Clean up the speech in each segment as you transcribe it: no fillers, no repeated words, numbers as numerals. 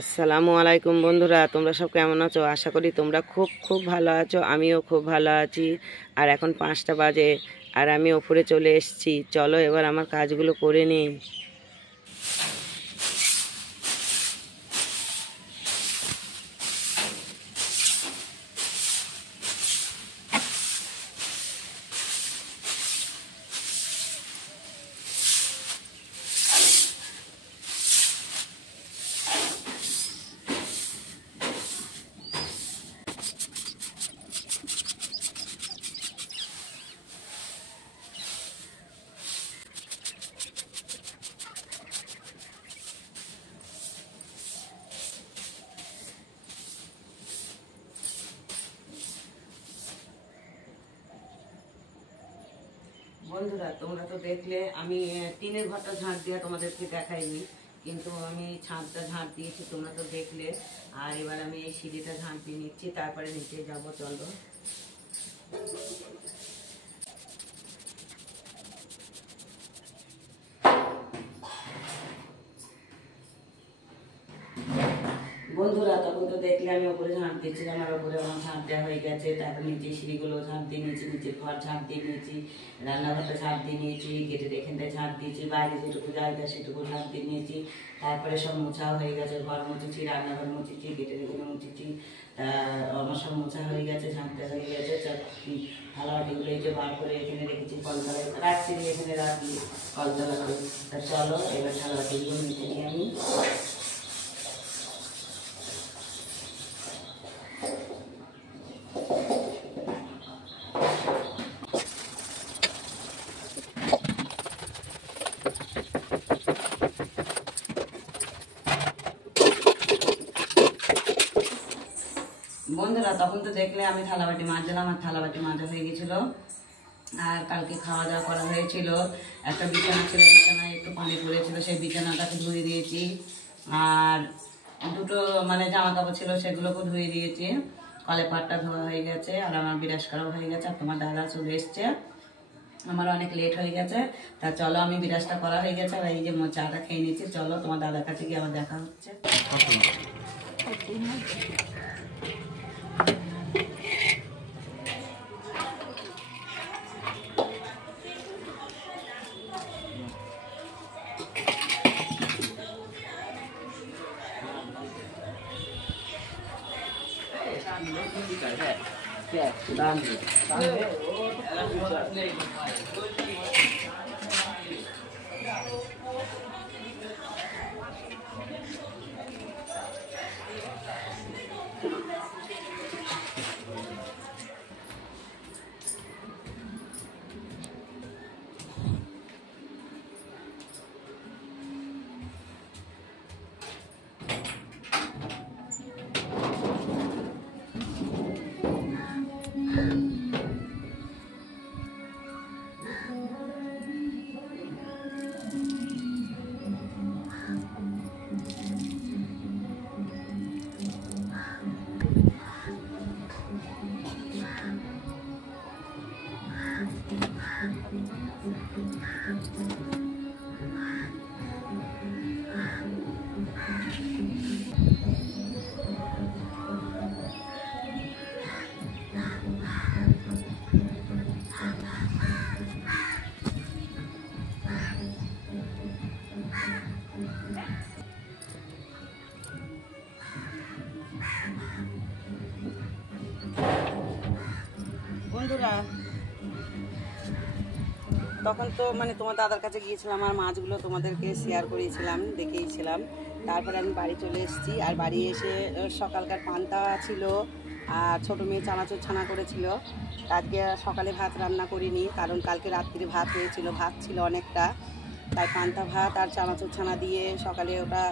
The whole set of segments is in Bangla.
আসসালামু আলাইকুম বন্ধুরা, তোমরা সব কেমন আছো? আশা করি তোমরা খুব খুব ভালো আছো। আমিও খুব ভালো আছি। আর এখন 5টা বাজে আর আমি ওপরে চলে এসেছি। চলো এবার আমার কাজগুলো করে নিই। বন্ধুরা, তোমরা তো দেখলে আমি টিনের ঘরটা ঝাঁট দিয়ে তোমাদেরকে দেখাইনি, কিন্তু আমি ছাদটা ঝাঁট দিয়েছি, তোমরা তো দেখলে। আর এবার আমি এই সিঁড়িটা ঝাঁট দিয়ে নিচ্ছি, তারপরে নিচে যাবো। চলো। বন্ধুরা, তখন তো দেখলে আমি ওপরে ঝাঁট দিচ্ছিলাম, আর ওপরে আমার ঝাঁট দেওয়া হয়ে গেছে। তারপর নিচে সিঁড়িগুলো ঝাঁট দিয়ে নিয়েছি, নিচের ঘর ঝাঁট দিয়ে নিয়েছি, রান্নাঘরটা ঝাঁট দিয়ে নিয়েছি, গেটের এখানটায় ঝাঁট দিয়েছি, বাইরে যেটুকু জায়গা সেটুকু ঝাঁট দিয়ে নিয়েছি। তারপরে সব মোছা হয়ে গেছে, ঘর মুছেছি, রান্নাঘর মুছেছি, গেটের এখানে মুছেছি। আমার সব মোছা হয়ে গেছে, ঝাঁট দেওয়া হয়ে গেছে। থালাবাটিগুলো এই যে বার করে এখানে রেখেছি, কলতলায় রাখছি, এখানে রাখি কলতলা করে। তা চলো এবার থালাবাটিগুলো নিচে নিয়ে আমি। বন্ধুরা, তখন তো দেখলে আমি থালাবাটি মাজলাম, আর থালাবাটি মাজা হয়ে গেছিল। আর কালকে খাওয়া দাওয়া করা হয়েছিল। একটা বিছানা ছিল, বিছানায় একটু পানি পড়েছিল, সেই বিছানাটাকে ধুয়ে দিয়েছি। আর দুটো জামা কাপড় ছিল, সেগুলোকেও ধুয়ে দিয়েছি। কলের পাটটা ধোয়া হয়ে গেছে, আর আমার বিরাস করাও হয়ে গেছে। আর তোমার দাদা চলে এসছে, আমার অনেক লেট হয়ে গেছে। তা চলো, আমি বিরাসটা করা হয়ে গেছে, আর এই যে চাটা খেয়ে নিচ্ছি। চলো তোমার দাদার কাছে গিয়ে আবার দেখা হচ্ছে। বন্ধুরা, তখন তো তোমার দাদার কাছে গিয়েছিলাম, আর মাছগুলো তোমাদেরকে শেয়ার করেছিলাম, দেখেইছিলাম। তারপরে আমি বাড়ি চলে এসেছি। আর বাড়ি এসে সকালকার পান্তা ছিল, আর ছোটো মেয়ে চানাচুর ছানা করেছিল। আজকে সকালে ভাত রান্না করিনি, কারণ কালকে রাত্রিরে ভাত হয়েছিল, ভাত ছিল অনেকটা। তাই পান্তা ভাত আর চানাচুর ছানা দিয়ে সকালে ওটা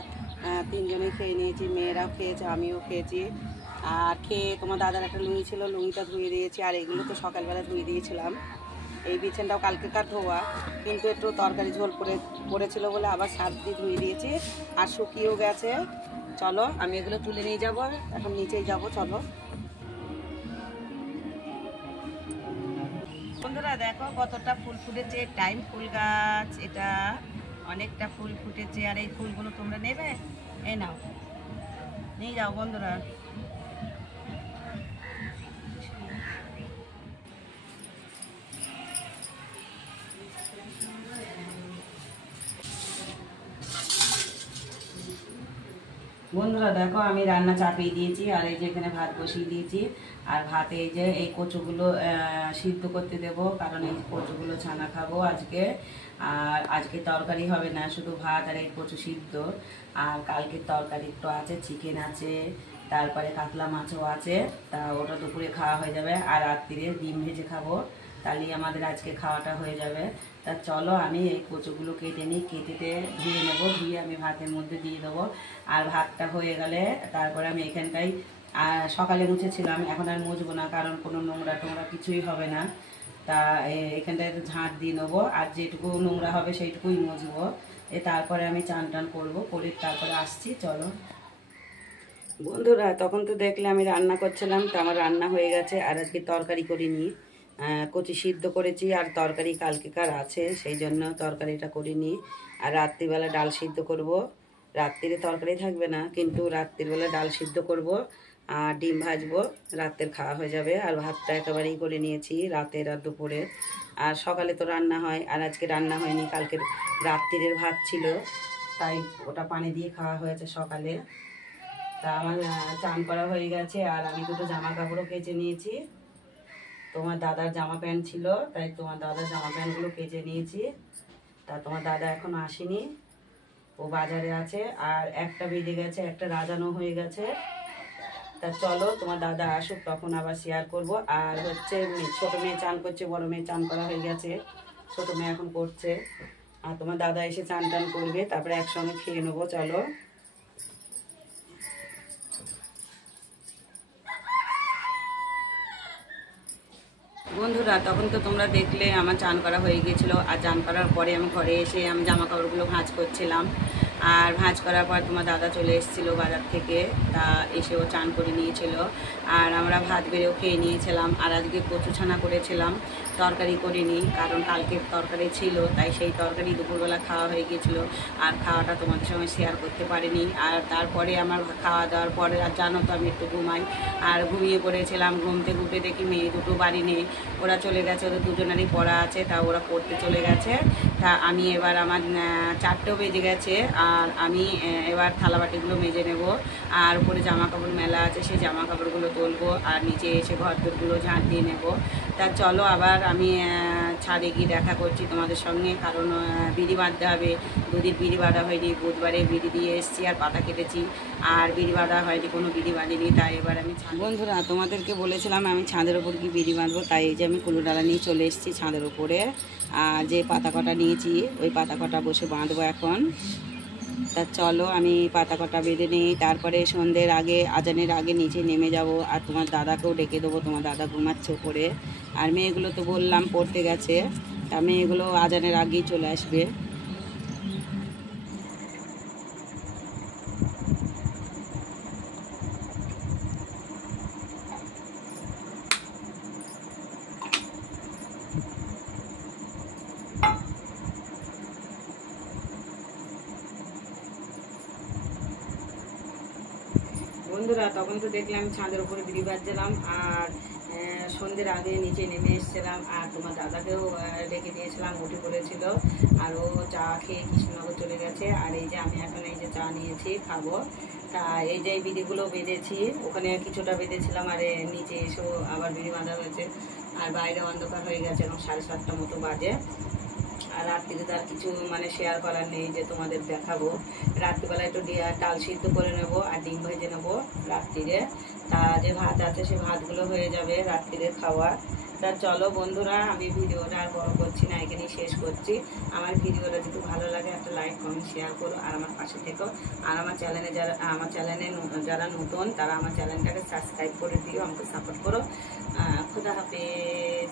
তিনজনেই খেয়ে নিয়েছি। মেয়েরাও খেয়েছে, আমিও খেয়েছি। আর খেয়ে তোমার দাদার একটা লুঙ্গি ছিল, লুঙ্গিটা ধুয়ে দিয়েছি। আর এগুলো তো সকালবেলা ধুয়ে দিয়েছিলাম। এই বিছানটাও কালকেকার ধোয়া, কিন্তু একটু তরকারি ঝোল পড়েছিল বলে আবার সার দিয়ে ধুয়ে দিয়েছি। আর শুকিয়েও গেছে। চলো আমি এগুলো তুলে নিয়ে যাব, এখন নিচেই যাব। চলো বন্ধুরা, দেখো কতটা ফুল ফুটেছে। টাইম ফুল গাছ, এটা অনেকটা ফুল ফুটেছে। আর এই ফুলগুলো তোমরা নেবে? এই নাও। নিয়ে যাও বন্ধুরা। বন্ধুরা দেখো আমি রান্না চাপিয়ে দিয়েছি, আর এই যে এখানে ভাত বসিয়ে দিয়েছি। আর ভাতে এই যে এই কচুগুলো সিদ্ধ করতে দেব, কারণ এই কচুগুলো ছানা খাবো আজকে। আর আজকে তরকারি হবে না, শুধু ভাত আর এই কচু সিদ্ধ। আর কালকের তরকারি তো আছে, চিকেন আছে, তারপরে কাতলা মাছও আছে, তা ওটা দুপুরে খাওয়া হয়ে যাবে। আর রাত্রিরে ডিম ভেজে খাবো, তাহলেই আমাদের আজকে খাওয়াটা হয়ে যাবে। তা চলো আমি এই কচুগুলো কেটে নিই, কেটেতে ধুয়ে নেবো, ধুয়ে আমি ভাতের মধ্যে দিয়ে দেবো। আর ভাতটা হয়ে গেলে তারপরে আমি এখানটাই সকালে মুছেছিলাম, এখন আর মুছবো না, কারণ কোনো নোংরা টোংরা কিছুই হবে না। তা এখানটায় ঝাঁট দিয়ে নেবো, আর যেটুকু নোংরা হবে সেইটুকুই মুছবো। তারপরে আমি চান টান করবো, করে তারপরে আসছি। চলো বন্ধুরা, তখন তো দেখলে আমি রান্না করছিলাম, তো আমার রান্না হয়ে গেছে। আর আজকে তরকারি করিনি, কচি সিদ্ধ করেছি, আর তরকারি কালকেকার আছে, সেই জন্য তরকারিটা করিনি। আর রাত্রিবেলা ডাল সিদ্ধ করব। রাত্রিরে তরকারি থাকবে না, কিন্তু রাত্রিবেলা ডাল সিদ্ধ করব আর ডিম ভাজবো, রাতের খাওয়া হয়ে যাবে। আর ভাতটা একেবারেই করে নিয়েছি, রাতের আর দুপুরের। আর সকালে তো রান্না হয়, আর আজকে রান্না হয়নি, কালকের রাত্রিরের ভাত ছিল, তাই ওটা পানি দিয়ে খাওয়া হয়েছে সকালে। তা আমার চান করা হয়ে গেছে, আর আমি দুটো জামা কাপড়ও কেচে নিয়েছি। তোমার দাদার জামা প্যান্ট ছিল, তাই তোমার দাদার জামা প্যান্টগুলো কেচে নিয়েছি। তা তোমার দাদা এখন আসেনি, ও বাজারে আছে। আর একটা বেজে গেছে, একটা রাজানো হয়ে গেছে। তা চলো তোমার দাদা আসুক, তখন আবার শেয়ার করব। আর হচ্ছে ছোটো মেয়ে চান করছে, বড় মেয়ে চান করা হয়ে গেছে, ছোটো মেয়ে এখন করছে। আর তোমার দাদা এসে চান টান করবে, তারপরে একসঙ্গে খেয়ে নেবো। চলো বন্ধুরা, তখন তো তোমরা দেখলে আমার চান করা হয়ে গিয়েছিলো। আর চান করার পরে আমি ঘরে এসে আমি জামা কাপড়গুলো ভাঁজ করছিলাম। আর ভাঁজ করার পর তোমার দাদা চলে এসেছিলো বাজার থেকে, তা এসেও চান করে নিয়েছিল। আর আমরা ভাত বেড়েও খেয়ে নিয়েছিলাম। আর আজকে কচু ছানা করেছিলাম, তরকারি করিনি, কারণ কালকের তরকারি ছিল, তাই সেই তরকারি দুপুরবেলা খাওয়া হয়ে গিয়েছিলো। আর খাওয়াটা তোমাদের সঙ্গে শেয়ার করতে পারিনি। আর তারপরে আমার খাওয়া দাওয়ার পরে আর জানো তো আমি একটু ঘুমাই, আর ঘুমিয়ে পড়েছিলাম। ঘুম থেকে উঠে দেখি মেয়ে দুটো বাড়ি নেই, ওরা চলে গেছে, ওদের দুজনেরই পড়া আছে, তা ওরা পড়তে চলে গেছে। তা আমি এবার আমার 4টেও বেজে গেছে, আর আমি এবার থালাবাটিগুলো মেজে নেব। আর উপরে জামা কাপড় মেলা আছে, সেই জামা কাপড়গুলো তুলবো, আর নিচে এসে ঘর দোরগুলো ঝাঁট দিয়ে নেব। তা চলো আবার আমি ছাদে গিয়ে দেখা করছি তোমাদের সঙ্গে, কারণ বিড়ি বাঁধতে হবে। দুদিন বিড়ি বাঁধা হয়নি, বুধবারে বিড়ি দিয়ে এসেছি, আর পাতা কেটেছি, আর বিড়ি বাঁধা হয়নি, কোনো বিড়ি বাঁধিনি। তাই এবার আমি বন্ধুরা তোমাদেরকে বলেছিলাম আমি ছাদের ওপর কি বিড়ি বাঁধবো, তাই এই যে আমি কুলোডালা নিয়ে চলে এসেছি ছাদের ওপরে। আর যে পাতা কটা নিয়েছি, ওই পাতা কটা বসে বাঁধবো এখন। তা চলো আমি পাতা কটা বেঁধে নিই, তারপরে সন্ধ্যের আগে, আজানের আগে নিচে নেমে যাব। আর তোমার দাদাকেও ডেকে দেবো, তোমার দাদা ঘুমাচ্ছে উপরে। আর মেয়েগুলো তো বললাম পড়তে গেছে, তা মেয়েগুলো আজানের আগেই চলে আসবে। বন্ধুরা তখন তো দেখলাম ছাদের উপরে বিড়ি বাজছিলাম, আর সন্ধ্যের আগে নিচে নেমে এসেছিলাম। আর তোমার দাদাকেও ডেকে দিয়েছিলাম, উঠে পড়েছিল, আর ও চা খেয়ে কৃষ্ণনগর চলে গেছে। আর এই যে আমি এখন এই যে চা নিয়েছি, খাবো। তা এই যে বিড়িগুলো বেঁধেছি, ওখানে কিছুটা বেঁধেছিলাম, আর নিচে এসেও আবার বিড়ি বাঁধা হয়েছে। আর বাইরে অন্ধকার হয়ে গেছে, এখন 7:30 মতো বাজে। আর রাত্রিতে তার কিছু মানে শেয়ার করার নেই যে তোমাদের দেখাবো। রাত্রিবেলা একটু ডাল সিদ্ধ করে নেব, আর ডিম ভেজে নেবো রাত্রিরে। তা যে ভাত আছে সে ভাতগুলো হয়ে যাবে রাত্রিরে খাওয়া। তা চলো বন্ধুরা, আমি ভিডিওটা আর বড় করছি না, এখানেই শেষ করছি। আমার ভিডিওটা যদি ভালো লাগে একটা লাইক কমেন্ট শেয়ার করো, আর আমার পাশে থেকো। আর আমার চ্যানেলে যারা নতুন, তারা আমার চ্যানেলটাকে সাবস্ক্রাইব করে দিও, আমাকে সাপোর্ট করো। খুদা হাফেজ।